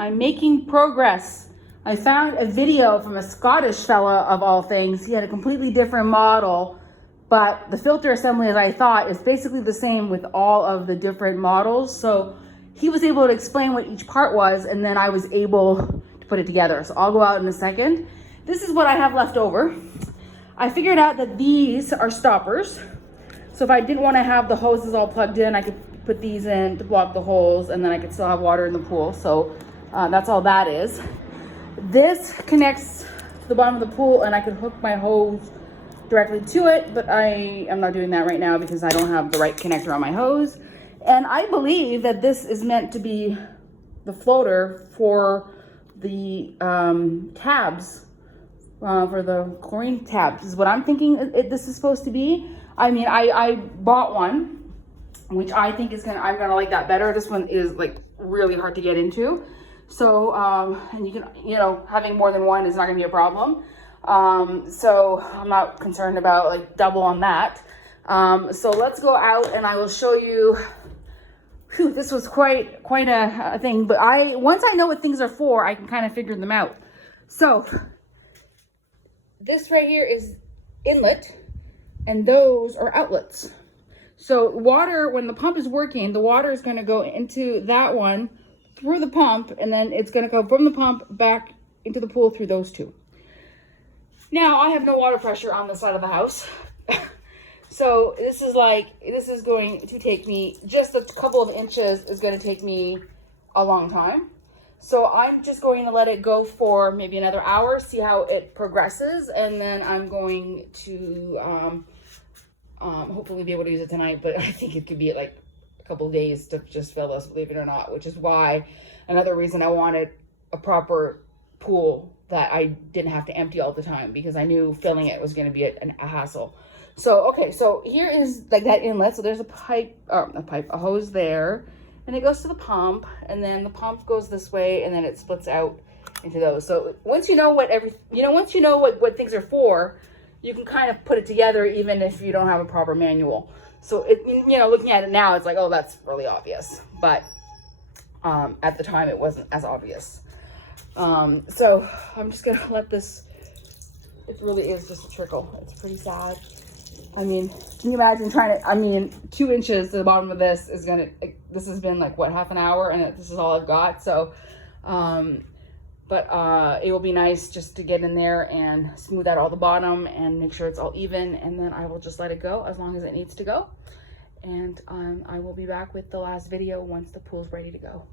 I'm making progress. I found a video from a Scottish fella of all things. He had a completely different model, but the filter assembly, as I thought, is basically the same with all of the different models. So he was able to explain what each part was, and then I was able to put it together. So I'll go out in a second. This is what I have left over. I figured out that these are stoppers. So if I didn't want to have the hoses all plugged in, I could put these in to block the holes, and then I could still have water in the pool. So that's all that is. This connects to the bottom of the pool, and I could hook my hose directly to it, but I am not doing that right now because I don't have the right connector on my hose. And I believe that this is meant to be the floater for the tabs, for the chlorine tabs is what I'm thinking this is supposed to be. I mean, I bought one, which I think is I'm gonna like that better. This one is like really hard to get into. So, and you can, having more than one is not gonna be a problem. So I'm not concerned about like double on that. So let's go out and I will show you. Whew, this was quite a thing, but once I know what things are for, I can kind of figure them out. So this right here is inlet, and those are outlets. So water, when the pump is working, the water is going to go into that one through the pump, and then it's going to go from the pump back into the pool through those two. Now I have no water pressure on this side of the house. So this is going to take me just a couple of inches, is going to take me a long time. So I'm just going to let it go for maybe another hour, see how it progresses, and then I'm going to hopefully be able to use it tonight, but I think it could be like a couple of days to just fill this, believe it or not, which is why another reason I wanted a proper pool that I didn't have to empty all the time, because I knew filling it was going to be a hassle. So, okay, so here is like that inlet. So there's a hose there, and it goes to the pump, and then the pump goes this way, and then it splits out into those. So once you know what things are for, you can kind of put it together even if you don't have a proper manual. So looking at it now, it's like, oh, that's really obvious. But at the time, it wasn't as obvious. So I'm just gonna let this. It really is just a trickle. It's pretty sad. I mean, can you imagine trying to, 2 inches to the bottom of this is this has been like, what, half an hour, and this is all I've got. So, but it will be nice just to get in there and smooth out all the bottom and make sure it's all even, and then I will just let it go as long as it needs to go. And I will be back with the last video once the pool's ready to go.